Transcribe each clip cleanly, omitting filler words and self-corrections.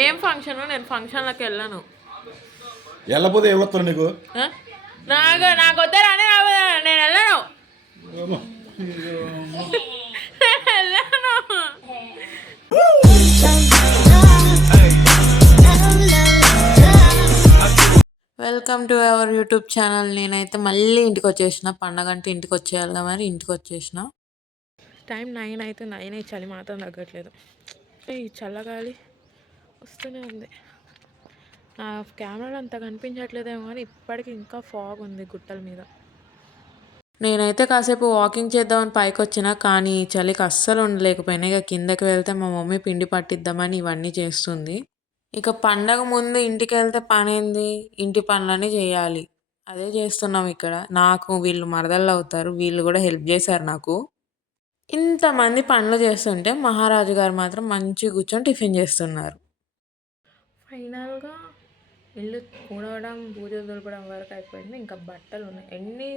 ఏం ఫంక్షన్? నేను ఫంక్షన్లకు వెళ్ళను. వెళ్ళపోతే ఎవరు నీకు? నాకు వద్దరానే నేను వెళ్ళను. Welcome to our YouTube channel. నేనైతే మళ్ళీ ఇంటికి వచ్చేసిన. పండగ అంటే ఇంటికి వచ్చేయాలి మరి ఇంటికి వచ్చేసిన. టైం 9 అయితే 9 చలి మాత్రం తగ్గట్లేదు. ఈ చల్లగాలి వస్తూనే ఉంది. నా కెమెరాలో అంత కనిపించట్లేదేమో కానీ ఇప్పటికీ ఇంకా ఫాగ్ ఉంది గుట్టల మీద. నేనైతే కాసేపు వాకింగ్ చేద్దామని పైకి వచ్చిన, కానీ చలికి అస్సలు ఉండలేకపోయినా. ఇక కిందకి వెళ్తే మా మమ్మీ పిండి పట్టిద్దామని ఇవన్నీ చేస్తుంది. ఇక పండగ ముందు ఇంటికి వెళ్తే పనేంది, ఇంటి పనులన్నీ చేయాలి. అదే చేస్తున్నాం ఇక్కడ. నాకు వీళ్ళు మరదళ్ళు అవుతారు, వీళ్ళు కూడా హెల్ప్ చేశారు నాకు. ఇంతమంది పనులు చేస్తుంటే మహారాజు గారు మాత్రం మంచిగా కూర్చొని టిఫిన్ చేస్తున్నారు. ఫైనల్గా ఇల్లు ఊడవడం, బూజులు దులపడం వరకు అయిపోయింది. ఇంకా బట్టలు ఉన్నాయి. ఎన్ని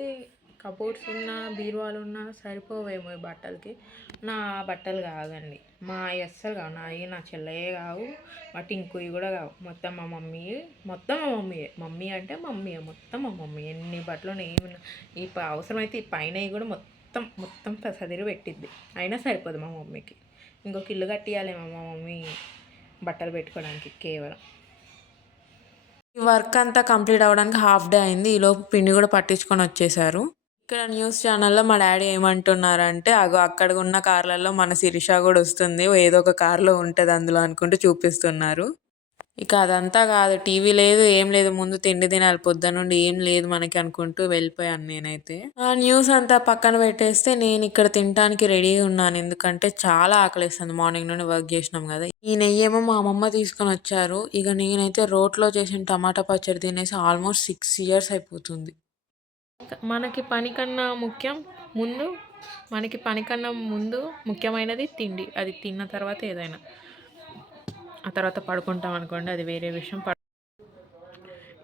కబోర్డ్స్ ఉన్నా, బీరువాలు ఉన్నా సరిపోవేమో ఈ బట్టలకి. నా బట్టలు కాదండి, మా అస్సలు కావు. నా చెల్లయ్యే కావు, మా టింకుయి కూడా కావు. మొత్తం మా మమ్మీ, మొత్తం మా మమ్మీయే. మమ్మీ అంటే మమ్మీ, మొత్తం మా మమ్మీ. ఎన్ని బట్టలు ఏమి ఈ అవసరమైతే ఈ పైన కూడా మొత్తం సదిరి పెట్టిద్ది. అయినా సరిపోదు మా మమ్మీకి. ఇంకొక ఇల్లు కట్టియాలేమో మా మమ్మీ బట్టలు పెట్టుకోవడానికి. కేవలం ఈ వర్క్ అంతా కంప్లీట్ అవ్వడానికి హాఫ్ డే అయింది. ఈలోపు పిండి కూడా పట్టించుకొని వచ్చేసారు. ఇక్కడ న్యూస్ ఛానల్లో మా డాడీ ఏమంటున్నారంటే, అక్కడ ఉన్న కార్లలో మన శిరీష కూడా వస్తుంది, ఏదో ఒక కార్లో ఉంటుంది అందులో అనుకుంటూ చూపిస్తున్నారు. ఇక అదంతా కాదు, టీవీ లేదు, ఏం లేదు. ముందు తిండి తినాలి, పొద్దున నుండి ఏం లేదు మనకి అనుకుంటూ వెళ్ళిపోయాను నేనైతే. ఆ న్యూస్ అంతా పక్కన పెట్టేస్తే నేను ఇక్కడ తినడానికి రెడీగా ఉన్నాను. ఎందుకంటే చాలా ఆకలిస్తుంది, మార్నింగ్ నుండి వర్క్ చేసినాం కదా. ఈ నెయ్యేమో మా అమ్మమ్మ తీసుకొని వచ్చారు. ఇక నేనైతే రోట్లో చేసిన టమాటా పచ్చడి తినేసి ఆల్మోస్ట్ 6 years అయిపోతుంది. మనకి పని కన్నా ముందు ముఖ్యమైనది తిండి. అది తిన్న తర్వాత ఏదైనా, ఆ తర్వాత పడుకుంటాం అనుకోండి, అది వేరే విషయం.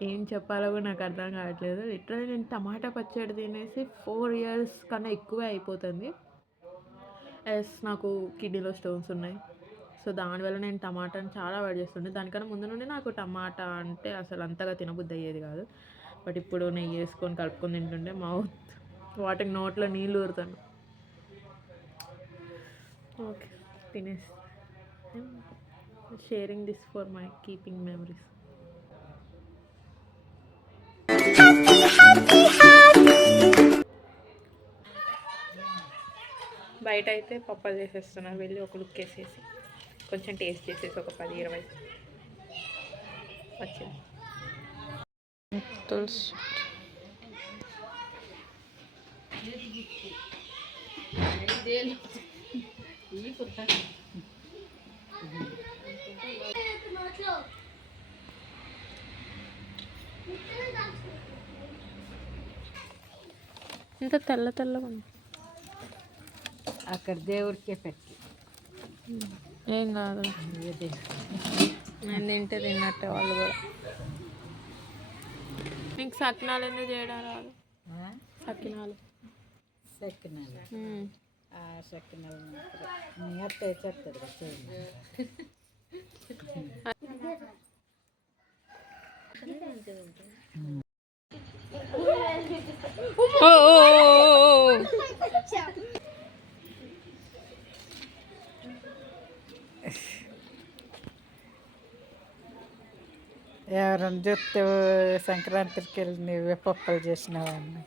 ఏం చెప్పాలో కూడా నాకు అర్థం కావట్లేదు. లిటరల్లీ నేను టమాటా పచ్చడి తినేసి 4 years కన్నా ఎక్కువే అయిపోతుంది. నాకు కిడ్నీలో స్టోన్స్ ఉన్నాయి. సో దానివల్ల నేను టమాటాని చాలా అవాయిడ్ చేస్తుండే. దానికన్నా ముందు నుండి నాకు టమాటా అంటే అసలు అంతగా తినబుద్ధి అయ్యేది కాదు. బట్ ఇప్పుడు నెయ్యి వేసుకొని కలుపుకొని తింటుంటే వాటికి నోట్లో నీళ్ళు ఊరుతాను. ఓకే, తినేసి sharing this for my keeping memories. బయట అయితే పప్పలు చేసేస్తున్నారు. వెళ్ళి ఒక లుక్ వేసేసి కొంచెం టేస్ట్ చేసేసి ఒక 10-20 వచ్చింది. తులసి ఇంత తెల్లగా ఉంది. అక్కడ దేవుడికే పెట్టి ఏం కాదు, నేను తింటే తిన్నట్టే వాళ్ళు కూడా. నీకు సకినాలు ఎందుకు చేయడం రాదు? సకినాలు సకినాలు నీ అత్త చెప్తాడు ఎవరైనా చూస్తే సంక్రాంతికి వెళ్ళి నువ్వే పప్పులు చేసినావన్నీ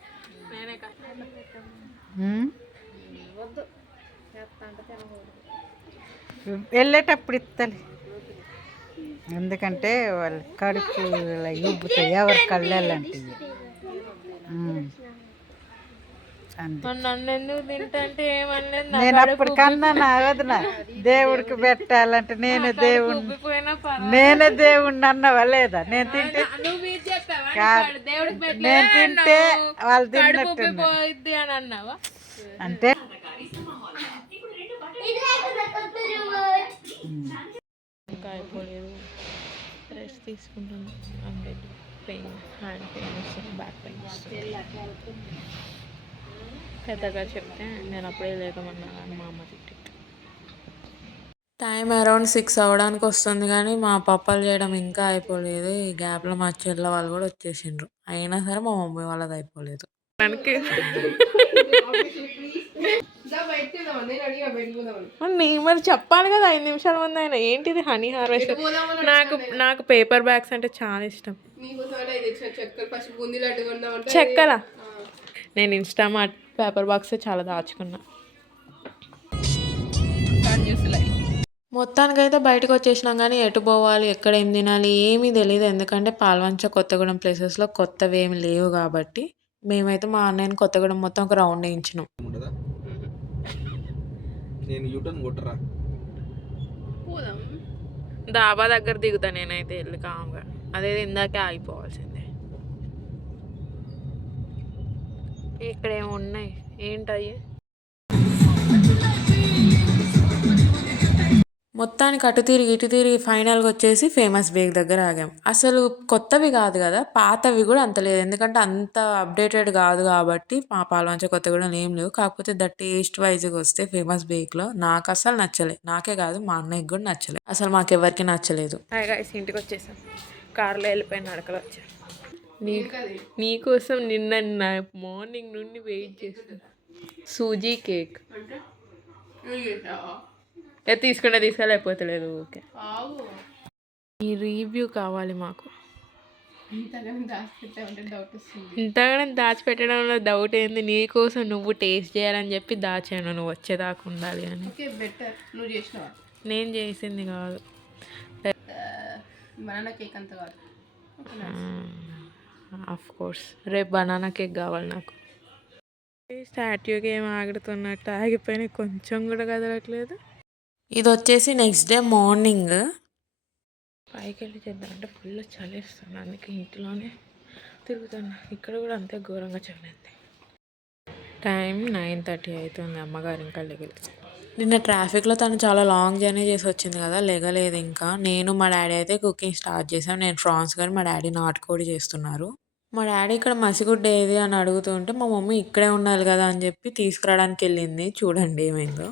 వెళ్ళేటప్పుడు ఇస్తాను. ఎందుకంటే వాళ్ళ కడుపు ఇబ్బుతాయి, ఎవరి కళ్ళంటే నేను అప్పటికన్నా నా వదిన దేవుడికి పెట్టాలంటే నేనే దేవుడిని అన్నవా లేదా? నేను తింటే వాళ్ళు తిన్నట్టు అంటే ఇంకా అయిపోలేదు. రెస్ట్ తీసుకుంటున్నాను. Pain, hand pain, back pain. పెద్దగా చెప్తే నేను అప్పుడే లేకమన్నా మా అమ్మ తిట్టి టైం అరౌండ్ 6 అవ్వడానికి వస్తుంది కానీ మా పప్పాలు చేయడం ఇంకా అయిపోలేదు. ఈ గ్యాప్‌లో మా చెల్ల వాళ్ళు కూడా వచ్చేసిండ్రు. అయినా సరే మా మమ్మీ వాళ్ళది అయిపోలేదు. మనకి మరి చెప్పాలి కదా 5 నిమిషాల ముందు అయినా. ఏంటిది హనీ హార్వెస్ట్? నాకు పేపర్ బ్యాగ్స్ అంటే చాలా ఇష్టం. చెక్కల నేను ఇన్స్టామార్ట్ పేపర్ బాక్స్ చాలా దాచుకున్నా. మొత్తానికైతే బయటకు వచ్చేసినాం కానీ ఎటు పోవాలి, ఎక్కడ ఏం తినాలి ఏమీ తెలియదు. ఎందుకంటే పాల్వంచ కొత్తగూడెం ప్లేసెస్లో కొత్తవి ఏమి లేవు కాబట్టి మేమైతే మా అన్నయ్యని కొత్తగూడెం మొత్తం ఒక రౌండ్ వేయించినాం. నేను యూటర్న్ కొట్టరా డాబా దగ్గర దిగుతా నేనైతే వెళ్ళి కామ్గా. అదే ఇందాకే ఆగిపోవాల్సిందే. ఇక్కడ ఏమి ఉన్నాయి ఏంటయ్యి? మొత్తానికి అటు తిరిగి ఇటు తిరిగి ఫైనల్గా వచ్చేసి ఫేమస్ బేక్ దగ్గర ఆగాం. అసలు కొత్తవి కాదు కదా, పాతవి కూడా అంత లేదు. ఎందుకంటే అంత అప్డేటెడ్ కాదు కాబట్టి మా పాల్వంచ కొత్తగూడెం ఏం లేవు. కాకపోతే ద టేస్ట్ వైజ్గా వస్తే ఫేమస్ బేక్లో నాకు అసలు నచ్చలేదు. నాకే కాదు మా అన్నయ్యకి కూడా నచ్చలేదు. అసలు మాకెవరికి నచ్చలేదు. ఇంటికి వచ్చేసాం. కార్లో వెళ్ళిపోయిన నడకలు వచ్చాను. నీకోసం నిన్న మార్నింగ్ నుండి వెయిట్ చేస్తాను. సూజీ కేక్ తీసుకెళ్ళలేకపోతలేదు. ఓకే ఈ రివ్యూ కావాలి మాకు. ఇంతగానే దాచిపెట్టడంలో డౌట్ ఏంది? నీకోసం నువ్వు టేస్ట్ చేయాలని చెప్పి దాచాను. నువ్వు వచ్చేదాకా ఉండాలి అని. నేను చేసింది కాదు. ఆఫ్ కోర్స్ రేపు బనానా కేక్ కావాలి నాకు. స్టాట్యూకి ఏం ఆగుతున్నట్టు ఆగిపోయినాయి, కొంచెం కూడా కదలట్లేదు. ఇది వచ్చేసి నెక్స్ట్ డే మార్నింగ్. పైకి వెళ్ళి చేద్దాం అంటే ఫుల్ చలిస్తుంది, అందుకే ఇంట్లోనే తిరుగుతున్నా. ఇక్కడ కూడా అంతే ఘోరంగా చలింది. టైం 9:30 అవుతుంది. అమ్మగారు ఇంకా లెగలేదు. నిన్న ట్రాఫిక్లో తను చాలా లాంగ్ జర్నీ చేసి వచ్చింది కదా, లెగలేదు ఇంకా. నేను మా డాడీ అయితే కుకింగ్ స్టార్ట్ చేసాం. నేను ఫ్రాన్స్ కానీ మా డాడీ నాటుకోడి చేస్తున్నారు. మా డాడీ ఇక్కడ మసిగుడ్డ ఏది అని అడుగుతుంటే మా మమ్మీ ఇక్కడే ఉండాలి కదా అని చెప్పి తీసుకురావడానికి వెళ్ళింది. చూడండి ఏమైందో.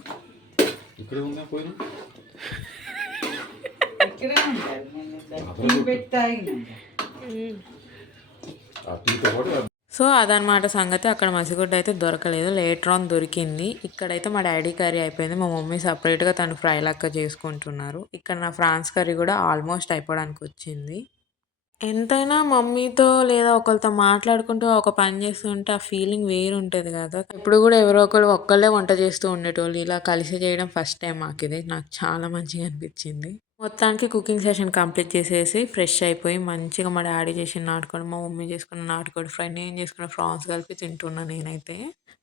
సో అదనమాట సంగతి. అక్కడ మసిగుడ్డ అయితే దొరకలేదు, లేటర్ ఆన్ దొరికింది. ఇక్కడైతే మా డాడీ కర్రీ అయిపోయింది. మా మమ్మీ సపరేట్గా తను ఫ్రై లెక్క చేసుకుంటున్నారు. ఇక్కడ నా ఫ్రాన్స్ కర్రీ కూడా ఆల్మోస్ట్ అయిపోవడానికి వచ్చింది. ఎంతైనా మమ్మీతో లేదా ఒకరితో మాట్లాడుకుంటూ ఒక పని చేస్తుంటే ఆ ఫీలింగ్ వేరు ఉంటుంది కదా. ఇప్పుడు కూడా ఎవరో ఒకరు ఒక్కళ్ళే వంట చేస్తూ ఉండేటోళ్ళు. ఇలా కలిసి చేయడం ఫస్ట్ టైం మాకు. ఇది నాకు చాలా మంచిగా అనిపించింది. మొత్తానికి కుకింగ్ సెషన్ కంప్లీట్ చేసేసి ఫ్రెష్ అయిపోయి మంచిగా మా డాడీ చేసిన నాటుకోడి, మా మమ్మీ చేసుకున్న నాటుకోడి ఫ్రై, నేను చేసుకున్న ఫ్రాన్స్ కలిపి తింటున్నా నేనైతే.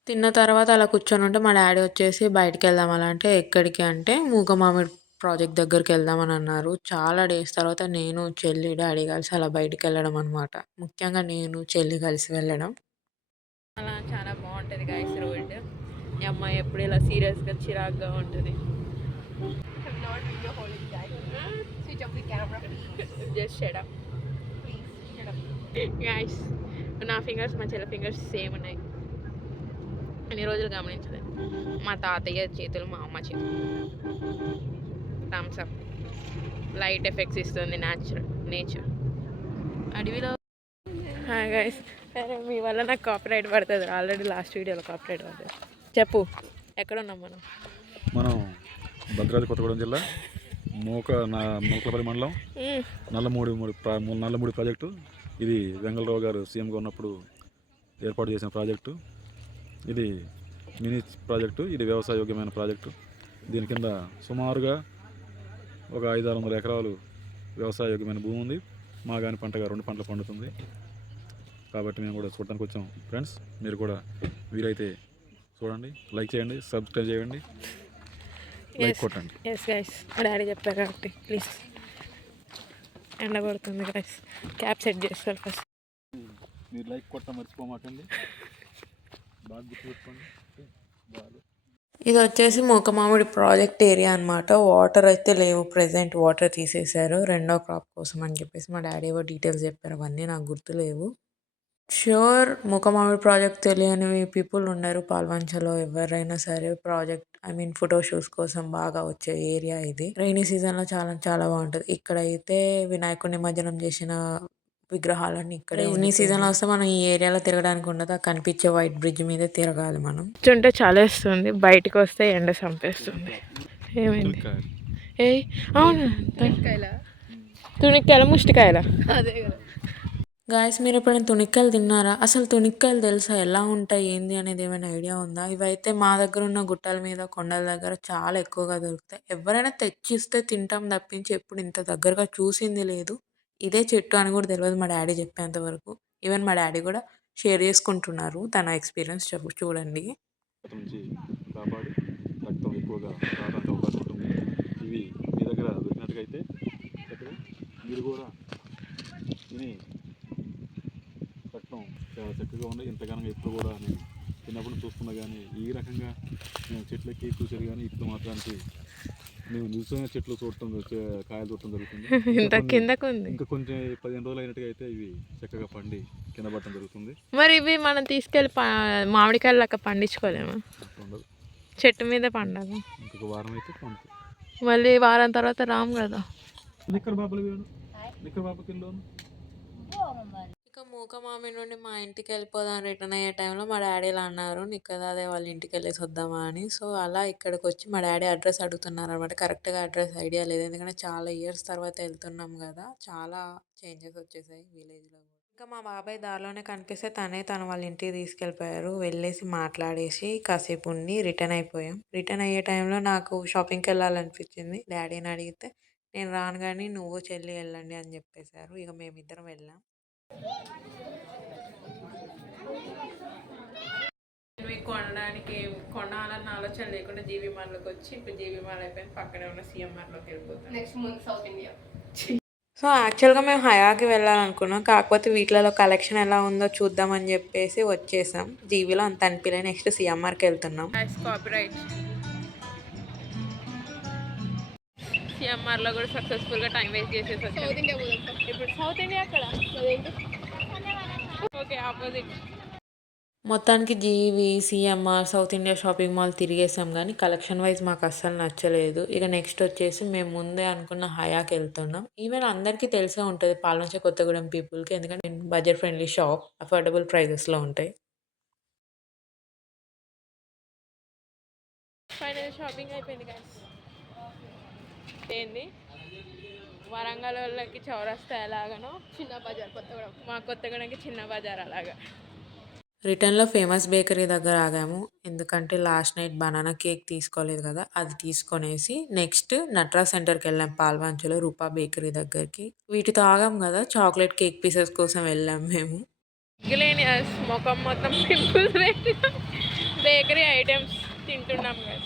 తిన్న తర్వాత అలా కూర్చొని ఉంటే మా డాడీ వచ్చేసి బయటికి వెళ్దాం అలా అంటే, ఎక్కడికి అంటే మూగ మామిడి ప్రాజెక్ట్ దగ్గరికి వెళ్దామని అన్నారు. చాలా డేస్ తర్వాత నేను, చెల్లి, డాడీ కలిసి అలా బయటికి వెళ్ళడం అనమాట. ముఖ్యంగా నేను, చెల్లి కలిసి వెళ్ళడం. అలా చాలా బాగుంటుంది గైస్ రోడ్. ఈ అమ్మాయి ఎప్పుడు ఇలా సీరియస్గా చిరాగ్గా ఉంటుంది. Just shut up guys. నా ఫింగర్స్ మా చెల్లి ఫింగర్స్ సేమ్ ఉన్నాయి. అన్ని రోజులు గమనించలేదు. మా తాతయ్య చేతులు, మా అమ్మ చేతులు. Thumbs up. లైట్ ఎఫెక్ట్స్ ఇస్తుంది నేచర్. అడవిలో హాయ్ గైస్. సరే మీ వల్ల నాకు కాపీరైట్ పడుతుంది. ఆల్రెడీ లాస్ట్ వీడియోలో కాపీరైట్ పడుతుంది. చెప్పు ఎక్కడ ఉన్నాం మనం? భద్రాద్రి కొత్తగూడెం జిల్లా మూకలపల్లి మండలం నల్లమూడి ప్రాజెక్టు. ఇది వెంగళరావు గారు సీఎంగా ఉన్నప్పుడు ఏర్పాటు చేసిన ప్రాజెక్టు. ఇది మినీ ప్రాజెక్టు. ఇది వ్యవసాయ యోగ్యమైన ప్రాజెక్టు. దీని కింద సుమారుగా ఒక 500-600 ఎకరాలు వ్యవసాయ యోగ్యమైన భూమి ఉంది. మాగాని పంటగా 2 పంటలు పండుతుంది. కాబట్టి మేము కూడా చూడడానికి వచ్చాం. ఫ్రెండ్స్ మీరు కూడా వీలైతే చూడండి, లైక్ చేయండి, సబ్స్క్రైబ్ చేయండి, లైక్ కొట్టండి. ఎస్ గైస్, మా డాడీ చెప్పారు కాబట్టి ప్లీజ్. ఎండ పడుతుంది గైస్, క్యాప్ సెట్ చేసుకోవాలి ఫస్ట్. మీరు లైక్ కొట్టడం మర్చిపోమాకండి, బాగా గుర్తుపెట్టుకోండి. ఇది వచ్చేసి మూక మామిడి ప్రాజెక్ట్ ఏరియా అనమాట. వాటర్ అయితే లేవు ప్రెజెంట్, వాటర్ తీసేశారు రెండో క్రాప్ కోసం అని చెప్పేసి. మా డాడీ ఏవో డీటెయిల్స్ చెప్పారు, అవన్నీ నాకు గుర్తులేవు. ష్యూర్ మూకమామిడి ప్రాజెక్ట్ తెలియని పీపుల్ ఉండరు పాల్వంచలో. ఎవరైనా సరే ప్రాజెక్ట్ ఫోటో షూట్స్ కోసం బాగా వచ్చే ఏరియా ఇది. రైనీ సీజన్‌లో చాలా చాలా బావుంటది. ఇక్కడైతే వినాయకుడి నిమజ్జనం చేసిన విగ్రహాలన్నీ ఇక్కడే రైనీ సీజన్‌లో వస్తే మనం ఈ ఏరియాలో తిరగడానికి ఉండదు. ఆ కనిపించే వైట్ బ్రిడ్జ్ మీదే తిరగాలి మనం. కూర్చుంటే చలేస్తుంది. బయటికి వస్తే ఎండ చంపేస్తుంది. ఏమైంది? తునిక్కాయలు. ఏయ్ అవునా? తునిక్కాయల ముష్టికాయల? గాయస్ మీరు ఎప్పుడైనా తునిక్కాయలు తిన్నారా? అసలు తునిక్కాయలు తెలుసా ఎలా ఉంటాయి ఏంది అనేది ఏమైనా ఐడియా ఉందా? ఇవైతే మా దగ్గర ఉన్న గుట్టల మీద కొండల దగ్గర చాలా ఎక్కువగా దొరుకుతాయి. ఎవరైనా తెచ్చిస్తే తింటాం తప్పించి ఎప్పుడు ఇంత దగ్గరగా చూసింది లేదు. ఇదే చెట్టు అని కూడా తెలియదు మా డాడీ చెప్పేంత వరకు. ఈవెన్ మా డాడీ కూడా షేర్ చేసుకుంటున్నారు తన ఎక్స్పీరియన్స్ చూడండి. నుంచి కాపాడి రక్తం ఎక్కువగా రావడానికి అవకాశం ఉంటుంది. ఇవి మీ దగ్గర దొరికినట్టుగా అయితే చక్కగా మీరు కూడా తిని రక్తం చాలా చక్కగా ఉంది. ఇంతగానో ఎప్పుడు కూడా నేను చిన్నప్పుడు చూస్తున్నా కానీ ఈ రకంగా నేను చెట్లకి చూసేది కానీ ఇప్పుడు మాత్రానికి మేము నిల్చున్న చెట్లు చూడటం కాయలు చూడటం జరుగుతుంది. ఇంత కిందకు ఉంది. ఇంకా కొంచెం 15 రోజులు అయినట్టుగా అయితే ఇవి చక్కగా పండి కింద పడటం జరుగుతుంది. మరి ఇవి మనం తీసుకెళ్ళి మామిడికాయలు లెక్క పండించుకోలేమా? ఉండదు, చెట్టు మీద పండాలి. ఇంకొక వారం అయితే పండుతుంది. మళ్ళీ వారం తర్వాత రాము కదా. నిక్కర బాబులు వేడు నిక్కర బాబుకి ఇక మూకమామి నుండి మా ఇంటికి వెళ్ళిపోదాం రిటర్న్ అయ్యే టైంలో మా డాడీ ఇలా అన్నారు, నిక్కదాదే వాళ్ళ ఇంటికి వెళ్ళేసి వద్దామా అని. సో అలా ఇక్కడికి వచ్చి మా డాడీ అడ్రస్ అడుగుతున్నారు అనమాట. కరెక్ట్గా అడ్రస్ ఐడియా లేదు, ఎందుకంటే చాలా ఇయర్స్ తర్వాత వెళ్తున్నాం కదా, చాలా చేంజెస్ వచ్చేసాయి విలేజ్లో. ఇంకా మా బాబాయ్ దారిలోనే కనిపిస్తే తన వాళ్ళ ఇంటికి తీసుకెళ్ళిపోయారు. వెళ్ళేసి మాట్లాడేసి కాసేపు ఉండి రిటర్న్ అయిపోయాం. రిటర్న్ అయ్యే టైంలో నాకు షాపింగ్కి వెళ్ళాలనిపించింది. డాడీని అడిగితే నేను రాను కానీ నువ్వు చెల్లి వెళ్ళండి అని చెప్పేశారు. ఇక మేమిద్దరం వెళ్ళాం. కొనడానికి కొనాలన్న ఆలోచన లేకుండా జీవి మాల్లోకి వచ్చి ఇప్పుడు జీవి మాల్ అయిపోయింది, పక్కనే ఉన్న సిఎంఆర్లోకి వెళ్ళిపోతాం. నెక్స్ట్ ముందు సౌత్ ఇండియా. సో యాక్చువల్గా మేము హయాకి వెళ్ళాలనుకున్నాం, కాకపోతే వీటిలో కలెక్షన్ ఎలా ఉందో చూద్దామని చెప్పేసి వచ్చేసాం. జీవిలో అంత అనిపించలే. నెక్స్ట్ సిఎంఆర్కి వెళ్తున్నాం. సిఎంఆర్లో కూడా సక్సెస్ఫుల్గా టైం వేస్ట్ చేసేసి వచ్చాం. ఇప్పుడు సౌత్ ఇండియా అక్కడ ఓకే ఆపోజిట్. మొత్తానికి జీవి, CMR, South India shopping mall తిరిగేసాం కానీ కలెక్షన్ వైజ్ మాకు అస్సలు నచ్చలేదు. ఇక నెక్స్ట్ వచ్చేసి మేము ముందే అనుకున్న హయాకి వెళ్తున్నాం. ఈవెన్ అందరికీ తెలిసే ఉంటుంది పాల్వంచ కొత్తగూడెం పీపుల్కి, ఎందుకంటే బడ్జెట్ ఫ్రెండ్లీ షాప్, అఫోర్డబుల్ ప్రైజెస్లో ఉంటాయి. ఫైనల్ షాపింగ్ అయిపోయింది గాయ్స్. ఏంది వరంగల్ వాళ్ళకి చౌరస్తా ఎలాగనో చిన్న బజార్ కొత్తగూడెం, మా కొత్తగూడెంకి చిన్న బజార్ అలాగా. రిటర్న్లో ఫేమస్ బేకరీ దగ్గర ఆగాము, ఎందుకంటే లాస్ట్ నైట్ బనానా కేక్ తీసుకోలేదు కదా, అది తీసుకొనేసి నెక్స్ట్ నట్రాజ్ సెంటర్కి వెళ్ళాం పాల్వంచలో రూపా బేకరీ దగ్గరికి. వీటితో ఆగాం కదా, చాక్లెట్ కేక్ పీసెస్ కోసం వెళ్ళాం మేము. ముఖం మొత్తం పింపుల్స్ బేకరీ ఐటమ్స్ తింటున్నాం కదా,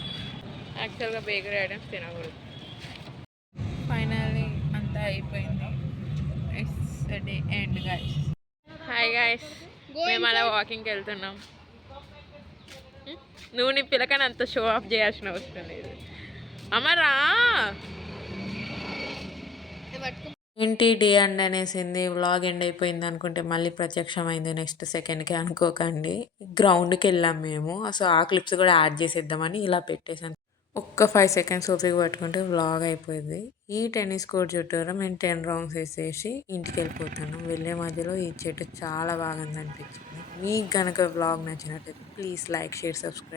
యాక్చువల్గా బేకరీ ఐటమ్స్ తినకూడదు. ఫైనల్లీ అంతా అయిపోయింది. It's day end guys. Hi guys, మేము అలా వాకింగ్కి వెళ్తున్నాం. నువ్వు నీ పిల్లకని అంత షో ఆఫ్ చేయాల్సిన అవసరం లేదు. అమరా ఏంటి డే ఎండ్ అనేసింది, వ్లాగ్ ఎండ్ అయిపోయింది అనుకుంటే మళ్ళీ ప్రత్యక్షమైంది నెక్స్ట్ సెకండ్కి అనుకోకండి. గ్రౌండ్కి వెళ్ళాం మేము, సో ఆ క్లిప్స్ కూడా యాడ్ చేసేద్దామని ఇలా పెట్టేశాను. ఒక్క 5 సెకండ్స్ ఓపిక పట్టుకుంటే వ్లాగ్ అయిపోయింది. ఈ టెన్నిస్ కోర్ట్ చుట్టూరా మేము 10 రౌండ్స్ వేసేసి ఇంటికి వెళ్ళిపోతాను. వెళ్ళే మధ్యలో ఈ చెట్టు చాలా బాగా అనిపించింది. మీకు కనుక వ్లాగ్ నచ్చినట్లయితే ప్లీజ్ లైక్, షేర్, సబ్స్క్రైబ్.